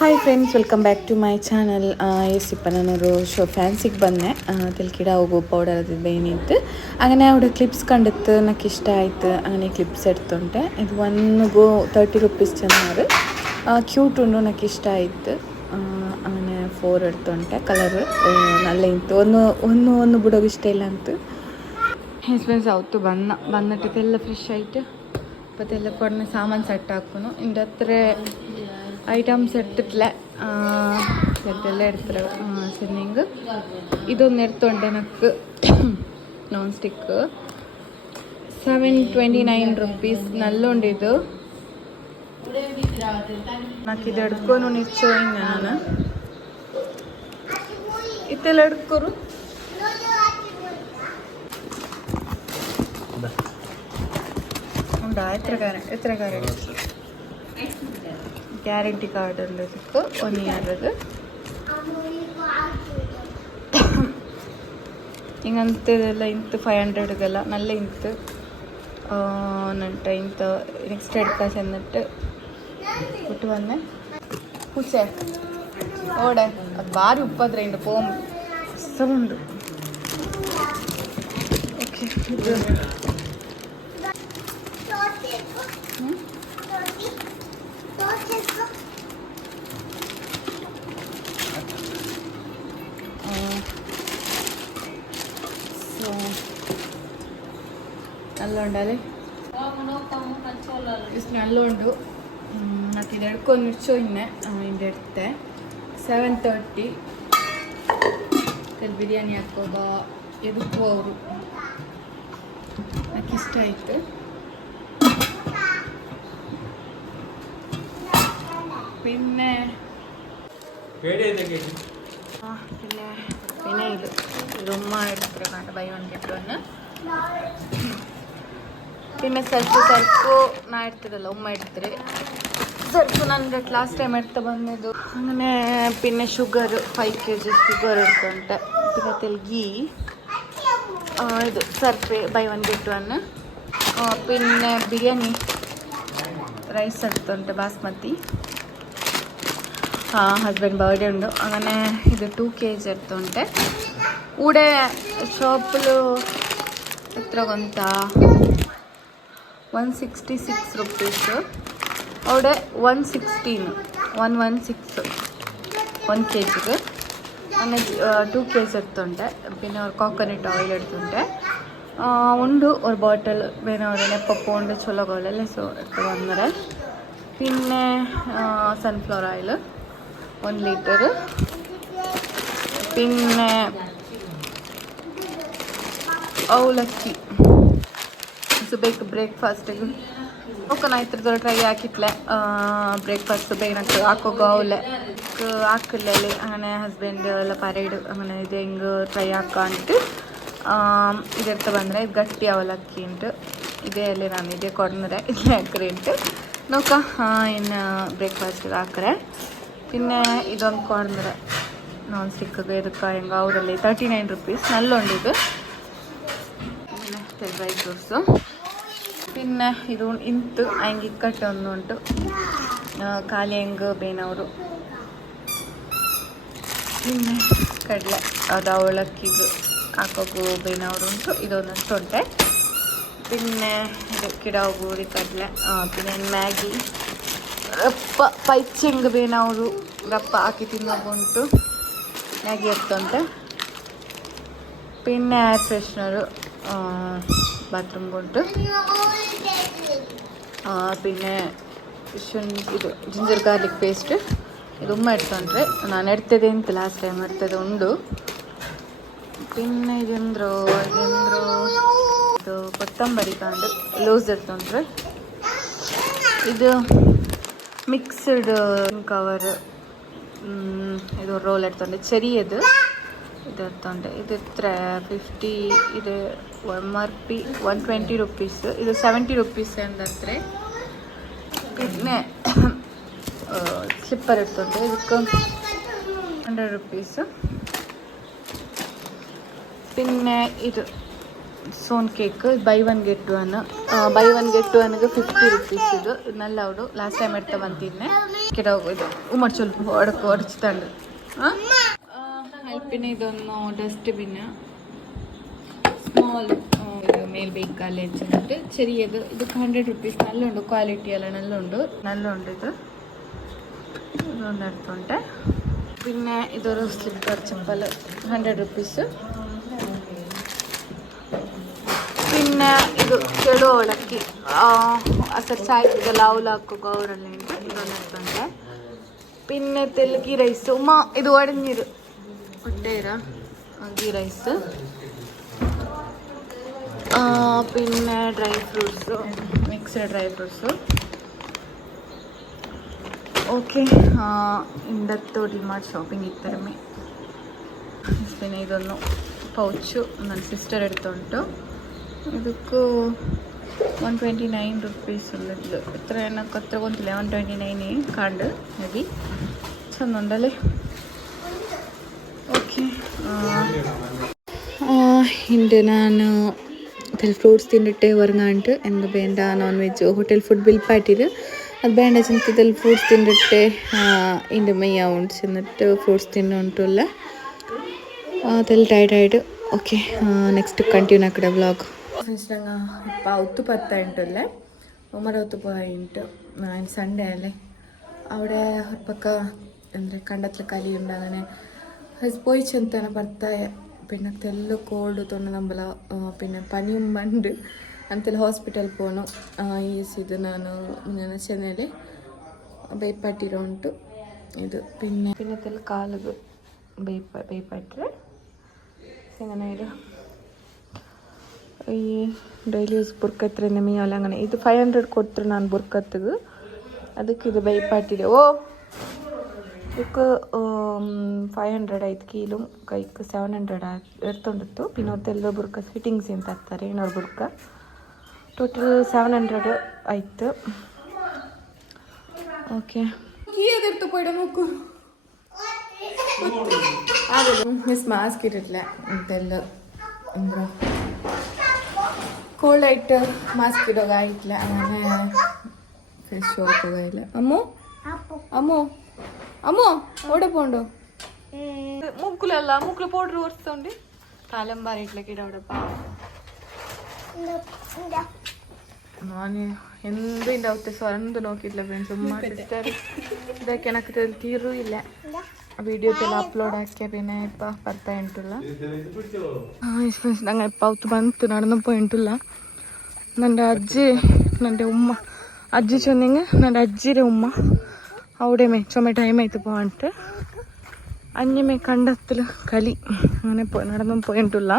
Hi friends welcome back to my channel ಎಸಿಪ್ಪ ನಾನೊരു show ഫാൻസിക്ക് വന്നെ. തിൽക്കിട ആവുകോ പൗഡർ അത് വേണ്ടിയിട്ട് അങ്ങനെ അവിടെ ക്ലിപ്സ് കണ്ടെത്ത് എനിക്ക് ഇഷ്ടമായിട്ട് അങ്ങനെ ക്ലിപ്സ് എടുത്തോണ്ട്. ഇത് വന്നുകോ തേർട്ടി റുപ്പീസ് ചെന്നാറ് ക്യൂട്ട് ഉണ്ടോ എനിക്ക് ഇഷ്ടമായിട്ട് അങ്ങനെ ഫോർ എടുത്തോണ്ട്. കളർ നല്ല ഇತ್ತು ഒന്ന് ഒന്ന് ഒന്ന് ಬಿಡೋಕೆ ಇಷ್ಟ ಇಲ್ಲ ಅಂತ ഹസ്ബൻഡ് സൗത്ത് വന്ന വന്നിട്ട് ഇതെല്ലാം ഫ്രഷ് ആയിട്ട് അപ്പോൾ ഇതെല്ലാം കൊണ്ടു സാമാൻ സെറ്റ് ആക്കുന്നു. എന്റെ അത്ര ഐറ്റംസ് എടുത്തിട്ടില്ല. സെറ്റെല്ലാം എടുത്തിട്ടുണ്ടെങ്കിൽ വെച്ചിട്ടുണ്ടെങ്കിൽ ഇതൊന്ന് എടുത്തോണ്ട് എനിക്ക് non stick seven twenty nine rupees നല്ലോണ്ട് ഇത് നമുക്കിത് എടുക്കുമെന്ന് നിശ്ചയം ഞാനാണ് ഇതെല്ലാം ഉണ്ടാ? എത്ര കാര്യം എത്ര കാര്യം ಗ್ಯಾರಂಟಿ ಕಾರ್ಡ್ ಉಳ್ಳದಕ್ಕೆ ಒನ್ ಇಯರ್ದು ಹಿಂಗಂತದೆಲ್ಲ ಇಂತು ಫೈವ್ ಹಂಡ್ರೆಡ್ಗೆಲ್ಲ നല്ല ಇಂತು ನಂಟ ಇಂತ ನೆಕ್ಸ್ಟ್ എടുക്കാൻ ചെന്നിട്ട് വിട്ടു വന്ന് പൂച്ചേ ഓടെ അത് ഭാരി ഉപ്പത്രയുണ്ട് പോകും സ്ഥലമുണ്ട് ഓക്കെ നല്ല ఉండాలి ಇಷ್ಟು നല്ല ಉಂಡು నాకు ఇది ఎడుకొని నిల్చోయినే ఇంటి ఎడితే ಸೆವೆನ್ ತರ್ಟಿ ಕಲ್ ಬಿರಿಯಾನಿ ಹಾಕೋಬ ಎದಕ್ಕೂ ಅವರು ನನಗೆ ಇಷ್ಟ ಆಯಿತು പിന്നെ ആ, പിന്നെ പിന്നെ ഇത് ഇത് ഉമ്മ എടുത്തിട്ട് ബൈ വൺ ഗെറ്റ് വന്ന് പിന്നെ ಸ್ವಲ್ಪ ಸ್ವಲ್ಪ ನಾ ಇಡ್ತಿರಲ್ಲ ಉಮ್ಮ ಇಡ್ತೀರಿ ಸ್ವಲ್ಪ ನನಗೆ ಲಾಸ್ಟ್ ಟೈಮ್ ಎಡ್ತಾ ಬಂದಿದ್ದು അങ്ങനെ പിന്നെ sugar five K G sugar എടുത്തുണ്ട് പിന്നെ തെൽഗി ഇത് Surf buy one get one പിന്നെ ബിരിയാണി റൈസ് എടുത്തുണ്ട് ബാസ്മതി ആ ഹസ്ബൻഡ് ബർത്ത്ഡേ ഉണ്ട് അങ്ങനെ ഇത് ടു ಕೆ ಜಿ എടുത്തുണ്ട് കൂടെ ഷോപ്പിൽ എത്ര కొంత ಒನ್ ಸಿಕ್ಸ್ಟಿ ಸಿಕ್ಸ್ ರುಪೀಸು അവിടെ one sixteen one one six one K ജിക്ക് അങ്ങനെ ടു കെ ജി എടുത്തുണ്ട് പിന്നെ ഒരു കോക്കനട്ട് ഓയിൽ എടുത്തുണ്ട് ಆ, ಉಂಡು ഒരു ಬಾಟಲ್ ಬೇರೆ ಅವರೇನೆ ಪಪ್ಪು ಉಂಡು ಚಲೋ ಗೋಲಲ್ಲಿ ಸೊ എടുത്ത് ಬಂದರೆ പിന്നെ സൺഫ്ലവർ ഓയിൽ ಒನ್ ಲೀಟರ್ പിന്നെ ಟಿಪ್ಸ್ ಬೇಕು ಬ್ರೇಕ್ಫಾಸ್ಟಿಗೆ ಹೋಗ ನಾ ಇತ್ರದೊಳ ಟ್ರೈ ಹಾಕಿಟ್ಲೆ. ಬ್ರೇಕ್ಫಾಸ್ಟ್ ಬೇಗ ಹಾಕೋಗ ಅವಲೆ ಹಾಕಿಲ್ಲ ಆಮೇಲೆ ಹಸ್ಬೆಂಡ್ ಎಲ್ಲ ಪರೇಡ್ അങ്ങനെ ಇದು ಹೆಂಗೆ ಟ್ರೈ ಹಾಕೊಂಡು ಇದೆ ಬಂದರೆ ಇದು ಗಟ್ಟಿ ಅವಲಕ್ಕಿ ಉಂಟು. ಇದೇ ಅಲ್ಲಿ ನಾನು, ಇದೇ ಕೊಡ್ನರೆ ಇಲ್ಲೇ ಹಾಕ್ರಿ ಉಂಟು. ನೋಕ ಇನ್ನು ಬ್ರೇಕ್ಫಾಸ್ಟಿಗೆ ಹಾಕ್ರೆ. പിന്നെ ಇದೊಂದು ಕೊಡ್ನರೆ ನಾನು സ്റ്റിക്ക് ಇದಕ್ಕೆ ಹೆಂಗೆ, ಅವರಲ್ಲಿ ತರ್ಟಿ ನೈನ್ ರುಪೀಸ್ ನಲ್ಲೊಂಡಿದ್ದು. പിന്നെ ಫ್ರೈಡ್ ರೈಸ್ പിന്നെ ಇದು ಇಂತು ಹಂಗೆ ಇಕ್ಕಟ್ಟು ಒಂದು ಉಂಟು ಆ, ಖಾಲಿ ಹೆಂಗೆ ಬೇನವರು പിന്നെ ಕಡಲೆ ಅದು ಅವಲಕ್ಕಿಗೆ ಹಾಕೋಕು ಬೇನವರು ಉಂಟು ಇದೊಂದಂತೂ ಉಂಟೆ പിന്നെ ഇത് കിടാവ് പൂരി കടല ആ, പിന്നെ ಮ್ಯಾಗಿ ರಪ್ಪ ಪೈಚೆಂಗ್ ಬೇನವರು ರಪ್ಪ ಹಾಕಿ ತಿನ್ನೋಗುಂಟು ಮ್ಯಾಗಿ ಎತ್ತುಂಟೆ പിന്നെ എയർ ഫ്രഷ്നർ ബാത്റൂം കൊണ്ട് ಆ, പിന്നെ ಶುಂಠಿ ಇದು ಜಿಂಜರ್ ಗಾರ್ಲಿಕ್ ಪೇಸ್ಟ್ ಇದು ಉಮ್ಮ എടുത്തോണ്ട് ನಾನು ಎಡ್ತದೆ ಅಂತ ಲಾಸ್ಟ್ ಟೈಮ್ ಎಡ್ತದೆ ಉಂಡು പിന്നെ ഇതെന്ത്രോ ഇതെന്ത്രോ ಇದು ಕೊತ್ತಂಬರಿ ಕಾಂಡು ಲೂಸ್ ಎಡ್ತೊಂಡ್ರೆ ಇದು ಮಿಕ್ಸ್ಡ್ ಕವರ್ ಇದು ರೋಲ್ ಎಡ್ತೊಂಡೆ ಚೆರಿಯದು ಇದು ಎಡ್ತೊಂಡೆ ಇದು ಎತ್ರ ಫಿಫ್ಟಿ ಇದು M R P one twenty rupees ಇದು ಸೆವೆಂಟಿ ರುಪೀಸ್ ಎಂದತ್ರೆ പിന്നെ സ്ലിപ്പർ എടുത്തുണ്ട് ಇದಕ್ಕೆ ഹൺഡ്രഡ് റുപ്പീസ് പിന്നെ ഇത് soan cake buy one get one buy one get ಒನ್ಗೆ fifty rupees ಇದು നല്ല ಅವಡು ಲಾಸ್ಟ್ ಟೈಮ್ എടുത്ത വന്നിരുന്നെ കിട ಇದು ഉമ്മർ ചൊല്ലു ഉടക്ക് ഉടച്ചിട്ടുണ്ട് പിന്നെ ഇതൊന്ന് ഡസ്റ്റ്ബിന് സ്മോൾ മേൽ ബേക്കാൽ വെച്ചിട്ട് ചെറിയത് ഇത് ഹൺഡ്രഡ് റുപ്പീസ് നല്ലുണ്ട് ക്വാളിറ്റി അല്ല നല്ലുണ്ട്. നല്ലുണ്ട് ഇത് ഇതൊന്ന് എടുത്തോണ്ട് പിന്നെ ഇതൊരു സ്ലിപ്പർ ചെപ്പൽ ഹൺഡ്രഡ് റുപ്പീസ് പിന്നെ ഇത് ചെടു ഉണക്കി അസർ ചായಕ್ಕೆ ലാവുലാക്കു എടുത്തോണ്ട് പിന്നെ തെലുങ്കി റൈസ് ഉമ്മ ഇത് ഒടഞ്ഞിരും വട്ടേര ഗീ റൈസ് പിന്നെ dry fruits mixed dry fruits okay ഇന്നത്തെ ഡിമാർട്ട് ഷോപ്പിംഗ് ഇത്തരമേ. പിന്നെ ഇതൊന്നു പൗച്ചു. ನನ್ನ ಸಿಸ್ಟರ್ എടുത്തുಂಟು ಇದಕ್ಕೂ ಒನ್ ಟ್ವೆಂಟಿ ನೈನ್ ರುಪೀಸ್ ಒಂದಿದ್ದು ಇತ್ರ ಏನಕ್ಕೆ ಗೊತ್ತಿಲ್ಲ ಒನ್ ಟ್ವೆಂಟಿ ನೈನ್ ಕಾಂಡು ಮೇ ಬಿ ಚಂದ ಉಂಡಲ್ಲೇ ഇന്ത്യ ഞാൻ ഹോട്ടൽ ഫ്രൂട്ട്സ് തിന്നിട്ട് ಹೊರಗಂಟು എന്ത് വേണ്ട non veg hotel food bill ಪಾಟಿರು അത് വേണ്ട ಚಿಂತದಲ್ಲಿ ಫ್ರೂಟ್ಸ್ ತಿಂದಿಟ್ಟೆ ಇಂದು ಮೈಯ ಉಂಟು ചെന്നിട്ട് ഫ്രൂട്ട്സ് തിന്നുണ്ടല്ല അതിൽ ടൈഡായിട്ട് ഓക്കെ നെക്സ്റ്റ് കണ്ടിന്യൂ ആക്കട വ്ളോഗ് ഫ്രണ്ട്സ് ഞങ്ങൾ ഇപ്പം ഒത്തു പത്തായിട്ടല്ലേ? ഒമരത്ത് പോയിട്ട് സൺഡേ അല്ലേ? അവിടെ ഒരു പക്ക എന്താ കണ്ടത്തിൽ കലിയുണ്ട് അങ്ങനെ പോയി ചെന്താന ഭർത്തായ പിന്നെ തെല്ല കോൾഡ് തൊണ്ണു നമ്മള പിന്നെ പനിയും മണ്ട് ಅಂತೆಲ್ಲ ಹಾಸ್ಪಿಟಲ್ ಪೋನು ಈ ಇದು ನಾನು ನಾನು ಚೆನ್ನೈಲಿ ಬೈಪಾಟಿರೋ ಉಂಟು ಇದು പിന്നെ പിന്നത്തിൽ കാലുകൾ ബൈപ്പ ബൈപ്പായിട്ട് അങ്ങനെ ഇത് ಈ ಡೈಲಿ ಯೂಸ್ ಬುರ್ಕತ್ರ ನೆಮಿಯಲ್ಲ അങ്ങനെ ಇದು ಫೈವ್ ಹಂಡ್ರೆಡ್ ಕೊಡ್ತಾರೆ ನಾನು ಬುರ್ಕತ್ತಿಗೆ ಅದಕ್ಕೆ ಇದು ಬೈಪಾಟಿದೆ ಓ കൈക്ക് ഫൈവ് ഹൺഡ്രഡ് ആയി. കീലും കൈക്ക് സെവൻ ഹൺഡ്രഡ് എടുത്തോണ്ടിത്തു പിന്നെ തെല്ല ബുർക്ക ഫിറ്റിംഗ്സ് ചെയ്യും തത്തറി ഇണർ ബുർക്ക. ടോട്ടൽ സെവൻ ഹൺഡ്രഡ് ആയിത്ത് ഓക്കെ മിസ് മാസ്ക് ഇട്ടിട്ടില്ല. കോൾഡായിട്ട് മാസ്ക് ഇടുക ആയിട്ടില്ല. അങ്ങനെ ഫ്രഷ് ഓക്കുക അമ്മോ? അമ്മോ? ഓടെ പോണ്ടോ മുക്കിലല്ല മുക്കിൽ പൗഡർ കുറച്ചുണ്ട് കാലം പറയിട്ടില്ല ഇവിടെ ನಾನು ಎಂದು ಇಂದ ಅವತ್ತೆ ಸ್ವರಂದು ನೋಕಿಲ್ಲ ಫ್ರೆಂಡ್ಸ್ ಉಮ್ಮ ಸಿಸ್ಟರ್ ಇದಕ್ಕೆ ಎನಕ್ಕೆ ತೀರು ಇಲ್ಲ വീഡിയോത്തിൽ അപ്ലോഡ് ആക്കിയ പിന്നെ ഇപ്പം ಬರ್ತಾ ಉಂಟಲ್ಲ ಫ್ರೆಂಡ್ಸ್ ನಂಗೆ ಇಪ್ಪ ಅವತ್ತು ಬಂತು നടന്നു പോയിട്ടുള്ള ನನ್ನ ಅಜ್ಜಿ ನನ್ನ ಉಮ್ಮ ಅಜ್ಜಿ ಚೊಂದಿಂಗೆ ನನ್ನ ಅಜ್ಜಿರೆ ಉಮ್ಮ ಔಡ್ರೆ ಮೇ ಟೊಮೆಟೊ ಟೈಮ್ ಆಯ್ತು ಪೋ ಅಂತ. ಅನ್ಯ ಮೇ ಕಂಡತಲು ಕಲಿ. ಮನೆ ನೆಡಮ ಪೋಯಿಂಟ್ ಅಲ್ಲ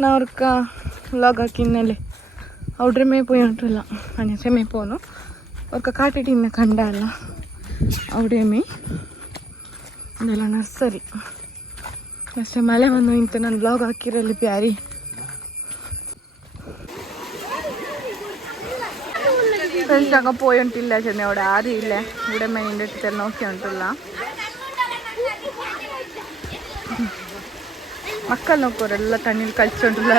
ನಾನು ರ್ಕ ವ್ಲಾಗ್ ಹಾಕಿ ನೆಲೆ ಔಡ್ರೆ ಮೇ ಪೋಯಿಂಟ್ ಅಲ್ಲ ಅನ್ಯ ಸೇ ಮೇ ಪೋನ. ರ್ಕ ಕಂಡ ಅಲ್ಲ. ಔಡ್ರೆ ಮೇ. ಇದೆಲ್ಲ ನರ್ಸರಿ. ಅಷ್ಟೇ ಮಳೆ ಬಂದು ಇಂತ ನಾನು ಬ್ಲಾಗ್ ಹಾಕಿ ಇರಲಿ ಪ್ಯಾರಿ ಫ್ರೆಂಡ್ಸ್ അങ്ങ് പോയിട്ടില്ല ചെന്ന അവിടെ ആരും ഇല്ല ഇവിടെ മെയിൻ്റെ അടുത്ത് നോക്കി ഉണ്ടല്ല ಮಕ್ಕಳು ನೋಕೋರೆಲ್ಲ ತಣ್ಣೀರು ಕಳ್ಸೊಂಡಿಲ್ಲ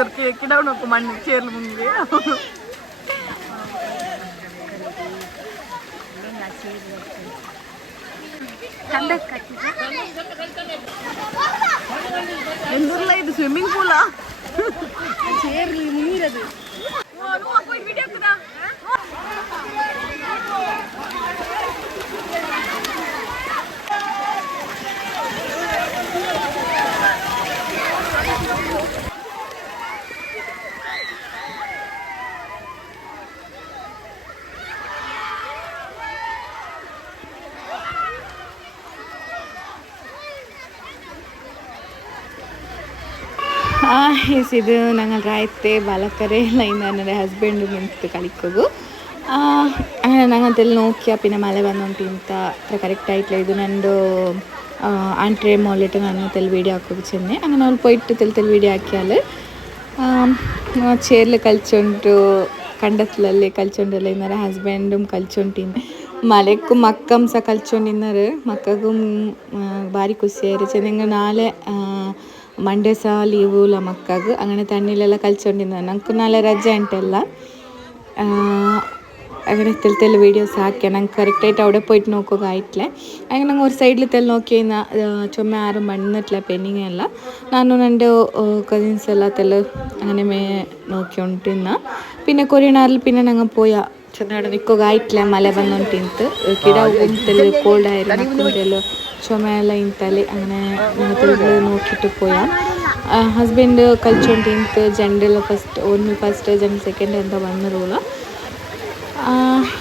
ಅದು ಇದಕ್ಕೆ ಕಿಡವ್ ನೋಕು ಮಣ್ಣು ಚೇರ್ಲು ಮುಂದೆ ಎಂದೂರ್ಲ ಇದು ಸ್ವಿಮ್ಮಿಂಗ್ ಪೂಲಾ ಚೇರ್ಲಿ ನೀರದು ഗായ്സ് ഇത് ഞങ്ങൾ രായത്തെ ബലക്കരയിലായിരുന്നു എന്റെ ഹസ്ബൻഡ് നിന്നിട്ട് കളിക്കു അങ്ങനെ ഞങ്ങൾ നോക്കിയാൽ പിന്നെ മല വന്നോണ്ട് ഇന്നത്തെ അത്ര കറക്റ്റ് ആയിട്ടില്ല. ഇത് നണ്ടു ആൻട്രേ മോളിട്ട് ഞങ്ങൾ തെൽ വീഡിയോ ആക്കുക ചെന്നെ അങ്ങനെ അവൾ പോയിട്ട് തെൽ തെൽ വീഡിയോ ആക്കിയാൽ ചേരിൽ കളിച്ചോണ്ട് കണ്ടത്തിലല്ലേ കളിച്ചോണ്ടല്ലേ ഇന്നേരം ഹസ്ബൻഡും കളിച്ചോണ്ടിന്ന് മലക്കും മക്കം സ കളിച്ചോണ്ടിന്നത് മക്കൾക്കും ഭാര്യ കുസിയായിരുന്നു ചെന്നെങ്കിൽ നാളെ ಮಂಡೇ ಸಹ ಲೀವುಲ അങ്ങനെ ಅಂಗನೆ ತಣ್ಣಿಲೆಲ್ಲ ಕಲ್ಚೊಂಡಿದ್ದ നമുക്ക് നല്ല രജ ಅಂಟೆಲ್ಲ അങ്ങനെ ഇത്തരത്തിൽ വീഡിയോസ് ആക്കിയാണ്. ഞങ്ങൾക്ക് കറക്റ്റായിട്ട് അവിടെ പോയിട്ട് നോക്കുക ആയിട്ടില്ല അങ്ങനെ ഒരു സൈഡിൽ തെല്ല നോക്കിയെന്ന ചുമ ആരും മണ്ണിട്ടില്ല പെൻഡിങ് അല്ല നാനും എന്റെ കസിൻസ് എല്ലാം തെല്ല അങ്ങനെ മേ നോക്കിക്കൊണ്ടിരുന്ന. പിന്നെ കൊറിയണാറിൽ പിന്നെ ഞങ്ങൾ പോയ ചെന്നാട് നിൽക്കുക ആയിട്ടില്ല മല ಬಂದುಂಟಿಂತು ಗಿಡ ಉಂಟಲ್ಲಿ ಕೋಲ್ಡ್ ಆಯಿಲ್ಲ ചുമ ಎಲ್ಲ ಇಂತಲ್ಲಿ അങ്ങനെ ഞങ്ങൾ നോക്കിയിട്ട് പോയാ ಹಸ್ಬೆಂಡ್ ಕಲ್ಚೊಂಟಿಂತು ಜಂಡೆಲ್ಲ ಫಸ್ಟ್ ಒಂದು ಫಸ್ಟ್ ಜಂಡ್ ಸೆಕೆಂಡ್ ಅಂತ ಬಂದಿರೋಲ್ಲ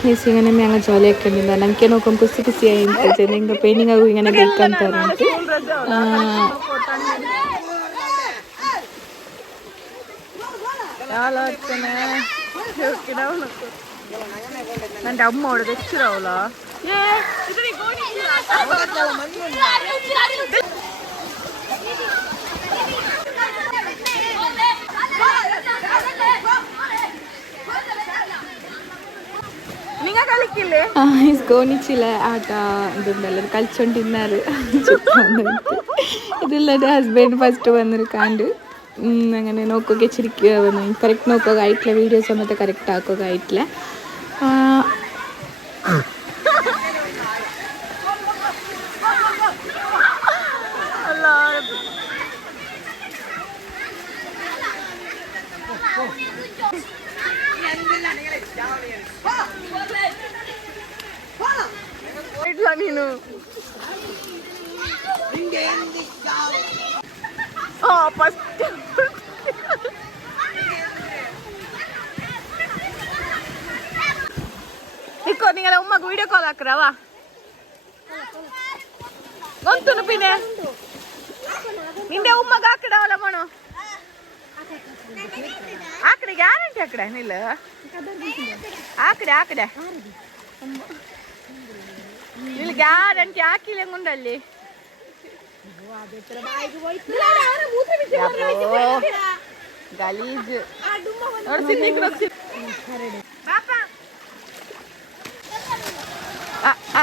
ഈസ് ഇങ്ങനെ ഞങ്ങൾ ജോലിയൊക്കെ ഉണ്ട് ನನಗೆ നോക്കും കുസി കുസി ആയിട്ട് നിങ്ങൾ പെയിൻറ്റിങ് ആകും ഇങ്ങനെ ಬೇಕಂತ ಉಂಟು ನನ್ನ ಅಮ್ಮ ಹೊಡೆದು ಹೆಚ್ಚಿರವಲ್ಲ നിങ്ങ കളിക്കില്ലേ ഈസ് ഗോണിച്ചില്ല ആട്ട ഇതുണ്ടല്ലോ കളിച്ചോണ്ടിരുന്നാറ് ഇതില്ലാതെ ഹസ്ബൻഡ് ഫസ്റ്റ് വന്നിരിക്കാണ്ട് അങ്ങനെ നോക്കുക ചിരിക്കുക വന്നു കറക്റ്റ് നോക്കുക ആയിട്ടില്ല വീഡിയോസ് മറ്റേ കറക്റ്റ് ആക്കുക ആയിട്ടില്ല പോരാ വാ ഗൊന്തുന്നു പിന്നെ ನಿಂದೆ ಉಮ್ಮಗ ಆಕಡೆ ಅವಳ ಮಣು ಆಕಡೆ ಗ್ಯಾರಂಟಿ ಆಕಡೆ ನಿಲ್ಲ ಆಕಡೆ ಆಕಡೆ ಇಲ್ಲಿ ಗ್ಯಾರಂಟಿ ಹಾಕಿಲ್ಲ ಮುಂದಲ್ಲಿ ಗಲೀಜ್ ನೋಡ್ಸಿ ആ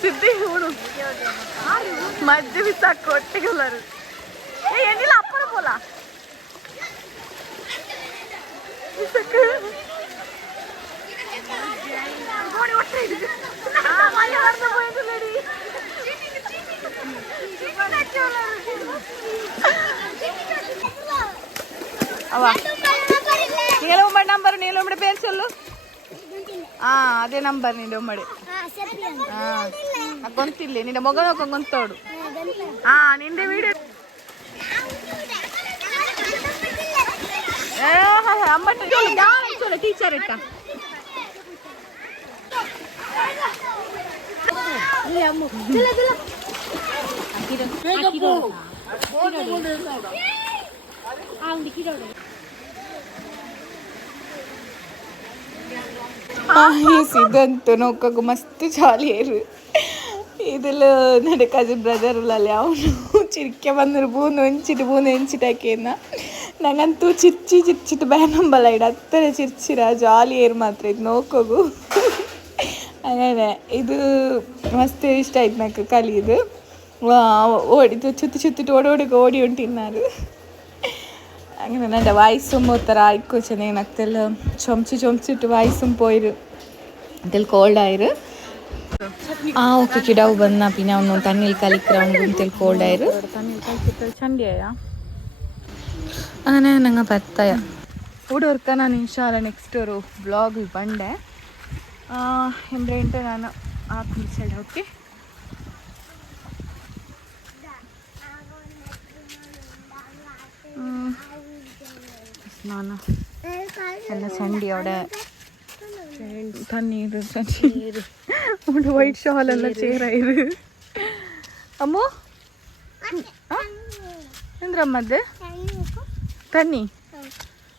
ಸಿದ್ಧಿ ಇವಳು ಮಜ್ಜೆ ಬಿಸಾಕು ಒಟ್ಟಿಗೆಲ್ಲರು ಏ ಏನಿಲ್ಲ ಅಪ್ಪಣ ಪೋಲ ಅವ ನೀಲ ಉಮ್ಮಡಿ ನಂಬರ್ ನೀಲ ಉಮ್ಮಡಿ ಪೇರು ಸೊಲ್ಲು ಹಾ ಅದೇ ನಂಬರ್ ನೀನು. ಉಮ್ಮಡಿ ಹಾ ಗೊಂತಿಲ್ಲಿ ನಿನ್ನ ಮೊಗ ನೋಡ್ಕೊಂಡು ಗೊಂತೋಡು ಹಾ ನಿಂದೆ ವಿಡಿಯೋ ಟೀಚರ್ ಇಟ್ಟ. ಹಾಕಿರೋ ಹಾಕಿರೋ ಇದಂತೂ ನೋಡ್ಕೋಕೆ ಮಸ್ತ್ ಜಾಲಿ ಏರು ഇതിൽ എന്റെ കസിൻ ബ്രദറുള്ളല്ലേ അവನು ചിരിക്ക ಬಂದರು ಮೂನು ಹೆಂಚಿಟ್ಟು ಮೂನು ಹೆಂಚಿಟಾಕೇನ ನಂಗಂತೂ ಚಿರ್ಚಿ ಚಿರ್ಚಿಟ್ಟು ಬೇನಂಬಲ್ಲ ಇಡ ಹತ್ತಿರ ಚಿರ್ಚಿರ ಜಾಲಿ ಏರು ಮಾತ್ರ ಇದು ನೋಕೋಗು അങ്ങനെ ഇത് മസ്ത് ഇഷ്ടമായിട്ട് നമുക്ക് കളി ഇത് ഓടി ചുത്തി ചുത്തിട്ട് ഓടി ഓടി ഓടി ഉണ്ടിരുന്നാറ് അങ്ങനെ എൻ്റെ വായിസും ഒത്തര ആയിക്കോ ചെന്നൈ നക്തെല്ല ചൊമച്ച് ചൊമച്ചിട്ട് വായിസും പോയിരു ഇതിൽ കോൾഡായിരു ആ ഓക്കെ കിടാവ് വന്ന പിന്നെ ഒന്നും തണ്ണിൽ കളിക്കണം ഇതിൽ കോൾഡായിരു ചണ്ടിയായ അങ്ങനെ ഞങ്ങൾ പത്തായ ಹುಡುಗರ್ಕ ನಾನು ಇನ್ಶಾಲ್ಲ ನೆಕ್ಸ್ಟ್ ಅವರು ಬ್ಲಾಗಿಗೆ ಬಂಡೆ ಎಂಬ್ರೆಂಟು ನಾನು ಹಾಕಿ ಓಕೆ ನಾನು ಎಲ್ಲ ಸಂಡಿ ಅವಡ தண்ணீர் தண்ணீர் உன்னோட ஒயிட் ஷால் எல்லாம் சேர் ஆயிரு அம்மோ எந்திரம்மா அது தண்ணி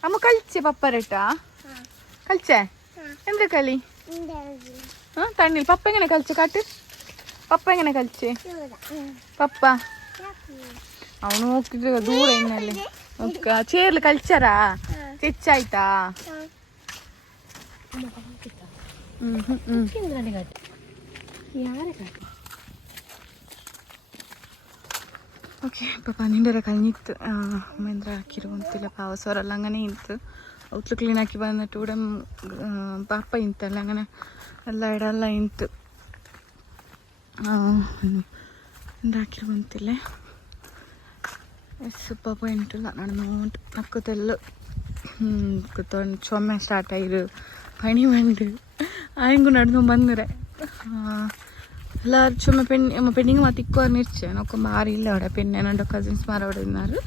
அம்மா கழிச்சு பப்பரட்டா கழிச்ச எந்த களி தண்ணி பப்ப எங்கே கழிச்சு காட்டு பப்ப எங்கே கழிச்சு பப்பா அவனு நோக்கிட்டு தூரம் என்னல்லே നമുക്ക് ചേറിൽ കളിച്ചാരാ ചെച്ചായിട്ടാ ಓಕೆ ಪಾಪ ನಿಂಡರ ಕಲ್ನಿತ್ತು ಮಹೇಂದ್ರ ಹಾಕಿರುವಂತಿಲ್ಲ ಪಾವಸವರೆಲ್ಲ ಹಂಗನೇ ಇತ್ತು ಔತ್ಲು ಕ್ಲೀನ್ ಹಾಕಿ ಬಂದ ಟೂಡಮ್ ಪಾಪ ಇಂತಲ್ಲ ಹಂಗನೆ ಎಲ್ಲ ಇಡಲ್ಲ ಇಂತು ಹಾಕಿರುವಂತಿಲ್ಲ ಸ್ವಲ್ಪ ಎಂಟಿಲ್ಲ ನಡ್ನೋಟ್ ನಕ್ಕತೆಲ್ಲ. ಕುತ್ಕೊಂಡು ಚೊಮ್ಮೆ ಸ್ಟಾರ್ಟ್ ಆಯಿರು ಪಣಿ ಬಂದು. ಆಯಂಗು ನಡ್ದು ಬಂದರೆ. ಎಲ್ಲಾರು ಚೊಮ್ಮೆ ಪೆಣ್ ಪೆಂಡಿಂಗ್ ಮಾತು ಇಕ್ಕು ಅನ್ನಿರ್ಚೆ ನೊಕ್ಕ ಮಾರಿ ಇಲ್ಲ ಅವಡೆ ಪೆಣ್ಣೆ ನಂಡು ಕಸಿನ್ಸ್ ಮಾರವಡೆ ಇನ್ನಾರು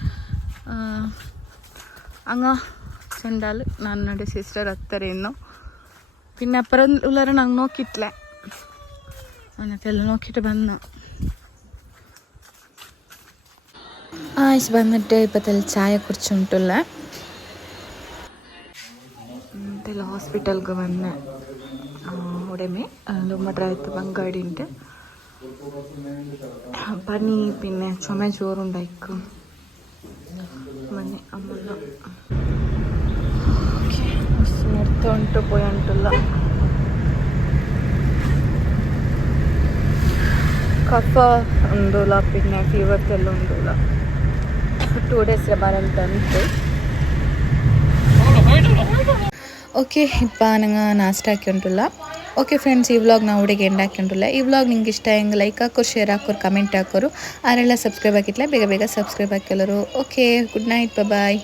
ಹಂಗ ಚೆಂಡಾಲು ನಾನು ನಡೆ ಸಿಸ್ಟರ್ ಹತ್ತಾರೆ ಇನ್ನೂ. പിന്നെ അപ്പുറം ഉള്ളവരെ നങ്ങ് നോക്കിയിട്ടില്ല അങ്ങനത്തെ എല്ലാം നോക്കിയിട്ട് ಆಯ್ಸ್ ಬಂದ್ಬಿಟ್ಟು ಇಪ್ಪತ್ತಲ್ಲಿ ಚಾಯ ಕುರ್ಚುಂಟಲ್ಲ കൊണ്ടുള്ള ಹಾಸ್ಪಿಟಲ್ಗೆ ಬಂದ ഉടമേ നമ്മുടെ അടുത്ത് പനി പിന്നെ ചുമ ചോറുണ്ടാക്കും മനെ എടുത്തോണ്ട് പോയിട്ടുള്ള കഫ ഉണ്ടല്ല പിന്നെ ഫീവർക്ക് എല്ലാം ഉണ്ടല്ല. ಟೂ ಡೇಸ್ ಬರಂತಂತು ಓಕೆ, ಇಪ್ಪ ನಂಗೆ ನಾಷ್ಟ ಹಾಕೊಂಡ್ರಲ್ಲ ಓಕೆ ಫ್ರೆಂಡ್ಸ್ ಈ ವ್ಲಾಗ್ ನಾವು ಹುಡುಗಿ ಎಂಡ್ ಹಾಕೊಂಡ್ರಲ್ಲ ಈ ವ್ಲಾಗ್ ನಿಂಗೆ ಇಷ್ಟ ಹೆಂಗೆ ಲೈಕ್ ಹಾಕೋರು ಶೇರ್ ಹಾಕೋರು ಕಮೆಂಟ್ ಹಾಕೋರು, ಆರೆಲ್ಲ ಸಬ್ಸ್ಕ್ರೈಬ್ ಹಾಕಿಟ್ಲೆ ಬೇಗ ಬೇಗ subscribe ಹಾಕ್ಯಲ್ಲರು. Okay good night bye